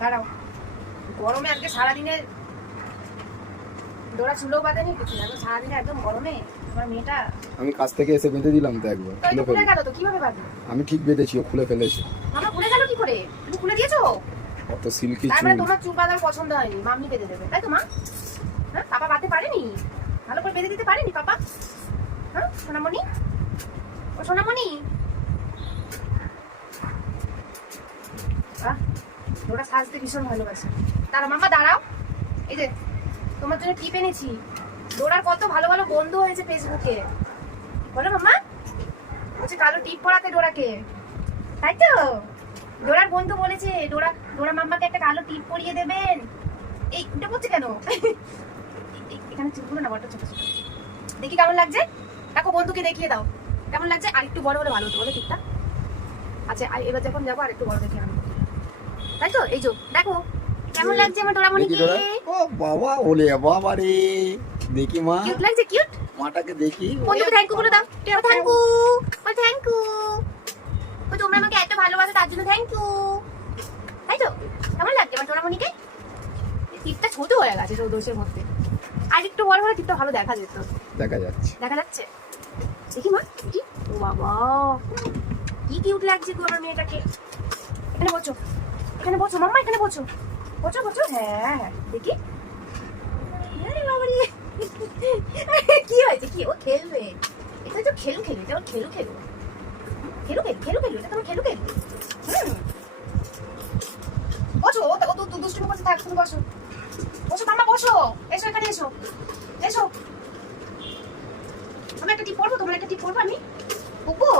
দাঁড়াও। গরমে আজকে সারাদিনে ডোরা চুলো বাঁধেনি কিছু না সারাদিনে একদম গরমে। আমার মেয়েটা আমি কাছ থেকে এসে বেঁধে দিলাম তো একবার খুলে খুলে গেল তো কীভাবে বাঁধবে? আমি ঠিক বেঁধেছি ও খুলে ফেলেছে। মামা খুলে গেল কি করে? তুমি খুলে দিয়েছ? কত সিল্কি চুল মানে তোমার চুল বাঁধার পছন্দ হয়নি মামনি বেঁধে দেবে তাই তো মা? হ্যাঁ পাপা বাঁধতে পারেনি? ভালো করে বেঁধে দিতে পারেনি পাপা? হ্যাঁ সোনামণি? ও সোনামণি? ওরা সাজতে ভীষণ ভালোবাসে। তারা মামা, দাঁড়াও। এই যে, তোমার জন্য টিপ এনেছি। ডোরার কত ভালো ভালো বন্ধু হয়েছে ফেসবুকে। বলো, মামা। বলছে কালো টিপ পড়াতে ডোরাকে। তাই তো? ডোরার বন্ধু বলেছে, ডোরা ডোরা মাম্মাকে একটা কালো টিপ পরিয়ে দেবেন। এই, এটা বলছে কেন? এখানে চুলগুলো না বড় ছোট ছোট। দেখি কেমন লাগছে? দেখো, বন্ধুকে দেখিয়ে দাও। কেমন লাগছে? আর একটু বড় হলে ভালো হতো, বলো টিপটা। আচ্ছা এবার যখন যাব আর একটু বড় দেখে আনব তাই তো? এই যে দেখো কেমন লাগছে আমার দেখি ডোরামণিকে ও বাবা ওলে বাবা রে। দেখি মা। কিউট লাগছে কিউট মাটাকে দেখি। বন্ধুকে থ্যাংক ইউ বলে দাও। থ্যাংক ইউ ও থ্যাংক ইউ ও তোমরা আমাকে এত ভালোবাসো তার জন্য থ্যাংক ইউ তাই তো? কেমন লাগছে আমার টোনামণিকে টিপটা ছোট হয়ে গেছে চৌদশের মধ্যে। আর একটু বড় হলে টিপটা ভালো দেখা যেত। দেখা যাচ্ছে। দেখা যাচ্ছে? দেখি মা দেখি। ও বাবা। কি কিউট লাগছে গো আমার মেয়েটাকে। এখানে বসো। এখানে বসো মাম্মা, এখানে বসো বসো বসো হ্যাঁ হ্যাঁ দেখি। কি হয়েছে? কি? ও খেলবে। এটা তো খেলু খেলু, এটা খেলু খেলু। খেলু খেলু খেলু খেলু, এটা তোমার খেলু খেলু। বসো, ও তো দুষ্টুমি করছে, থাক তুমি বসো। বসো, মাম্মা, বসো। এসো এখানে, এসো। এসো। আমি একটা টিপ পরবো, তোমার একটা টিপ পরবো আমি? পুপু